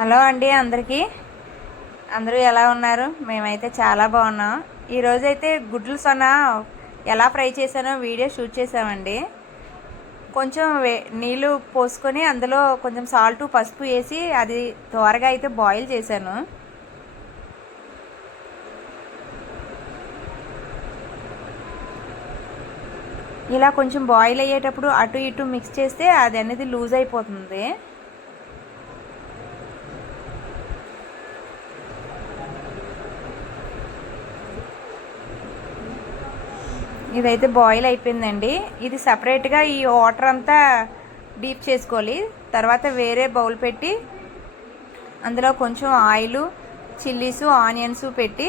Hello అండి అందరికీ. అందరూ ఎలా ఉన్నారు? మేమైతే చాలా బాగున్నాం. ఈరోజైతే గుడ్లు సొన ఎలా ఫ్రై చేశానో వీడియో షూట్ చేసామండి కొంచెం వే నీళ్ళు పోసుకొని అందులో కొంచెం సాల్ట్ పసుపు వేసి అది త్వరగా అయితే బాయిల్ చేశాను. ఇలా కొంచెం బాయిల్ అయ్యేటప్పుడు అటు ఇటు మిక్స్ చేస్తే అది అనేది లూజ్ అయిపోతుంది. ఇదైతే బాయిల్ అయిపోయిందండి. ఇది సపరేట్గా ఈ వాటర్ అంతా డీప్ చేసుకోవాలి. తర్వాత వేరే బౌల్ పెట్టి అందులో కొంచెం ఆయిల్ చిల్లీసు ఆనియన్స్ పెట్టి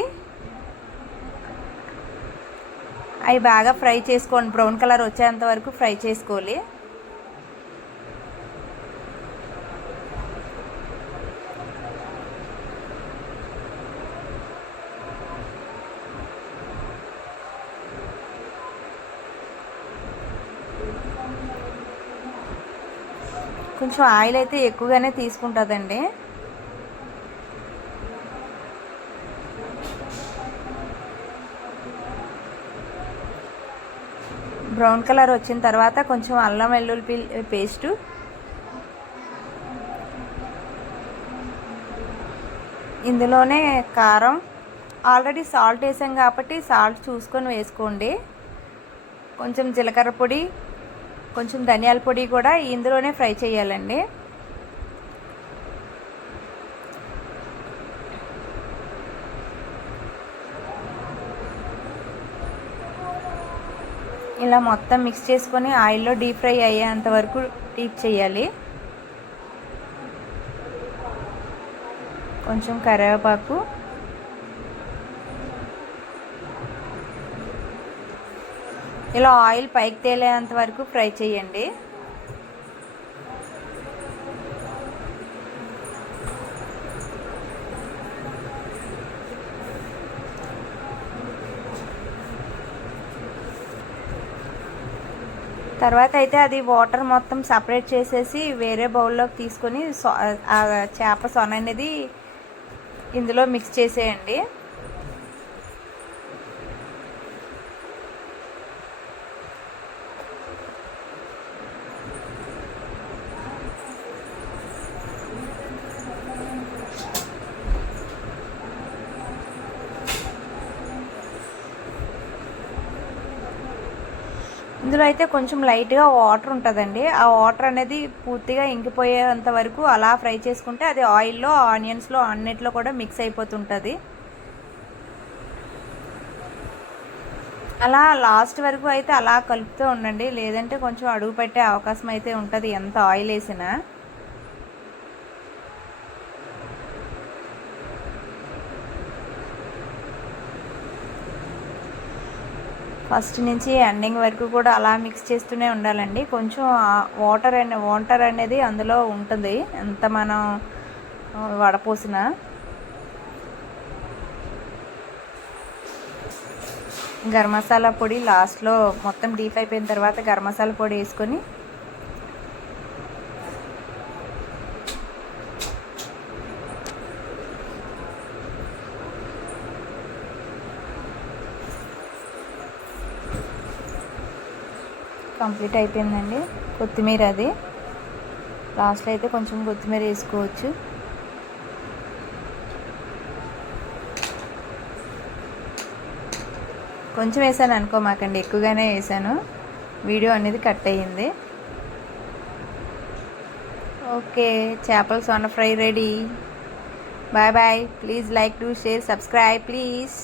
అవి బాగా ఫ్రై చేసుకోండి. బ్రౌన్ కలర్ వచ్చేంత వరకు ఫ్రై చేసుకోవాలి. కొంచెం ఆయిల్ అయితే ఎక్కువగానే తీసుకుంటుందండి. బ్రౌన్ కలర్ వచ్చిన తర్వాత కొంచెం అల్లం వెల్లుల్లి పేస్టు. ఇందులోనే కారం. ఆల్రెడీ సాల్ట్ వేసాం కాబట్టి సాల్ట్ చూసుకొని వేసుకోండి. కొంచెం జీలకర్ర పొడి కొంచెం ధనియాల పొడి కూడా ఇందులోనే ఫ్రై చేయాలండి. ఇలా మొత్తం మిక్స్ చేసుకొని ఆయిల్లో డీప్ ఫ్రై అయ్యేంత వరకు డీప్ చేయాలి. కొంచెం కరివేపాకు ఇలా ఆయిల్ పైకి తేలేంత వరకు ఫ్రై చేయండి. తర్వాత అయితే అది వాటర్ మొత్తం సపరేట్ చేసేసి వేరే బౌల్లోకి తీసుకొని ఆ చేప సొన అనేది ఇందులో మిక్స్ చేసేయండి. ఇందులో అయితే కొంచెం లైట్గా వాటర్ ఉంటుందండి. ఆ వాటర్ అనేది పూర్తిగా ఇంకిపోయేంత వరకు అలా ఫ్రై చేసుకుంటే అది ఆయిల్లో ఆనియన్స్లో అన్నిట్లో కూడా మిక్స్ అయిపోతుంటుంది. అలా లాస్ట్ వరకు అయితే అలా కలుపుతూ ఉండండి. లేదంటే కొంచెం అడుగు పెట్టే అవకాశం అయితే ఉంటుంది ఎంత ఆయిల్ వేసినా. ఫస్ట్ నుంచి ఎండింగ్ వరకు కూడా అలా మిక్స్ చేస్తూనే ఉండాలండి. కొంచెం వాటర్ అనే వాటర్ అనేది అందులో ఉంటుంది. ఎంత మనం వడపోసిన. గరం మసాలా పొడి లాస్ట్లో మొత్తం డీప్ అయిపోయిన తర్వాత గరం మసాలా పొడి వేసుకొని కంప్లీట్ అయిపోయిందండి. కొత్తిమీర అది. లాస్ట్లో అయితే కొంచెం కొత్తిమీర వేసుకోవచ్చు. కొంచెం వేసాను అనుకో మాకండి ఎక్కువగానే వేసాను. వీడియో అనేది కట్ అయ్యింది. ఓకే చేపల సొన fry ready. Bye bye. Please like to share subscribe please.